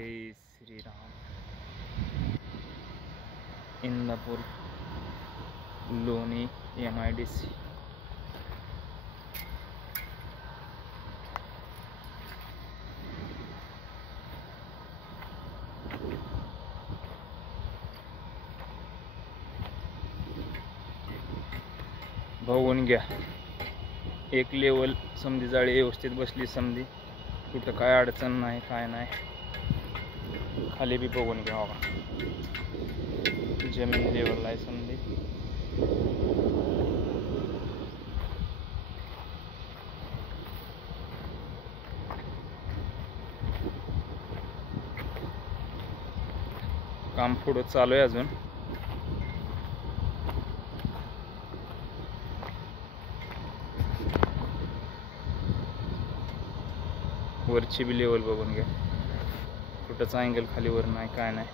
जय श्रीराम. इंदापूर लोणी MIDC. बघून घ्या, एक लेवल समधी जाळी व्यवस्थित बसली, समधी कुठं काय अडचण नाही, काय नाही. खाली बी बघून घ्या बाबा, जमीन लेवल आहे समधी. काम पुढं चालू आहे अजून. वरची बी लेवल बघून घ्या, कुठंच अँगल खाली वर नाही, काय नाही.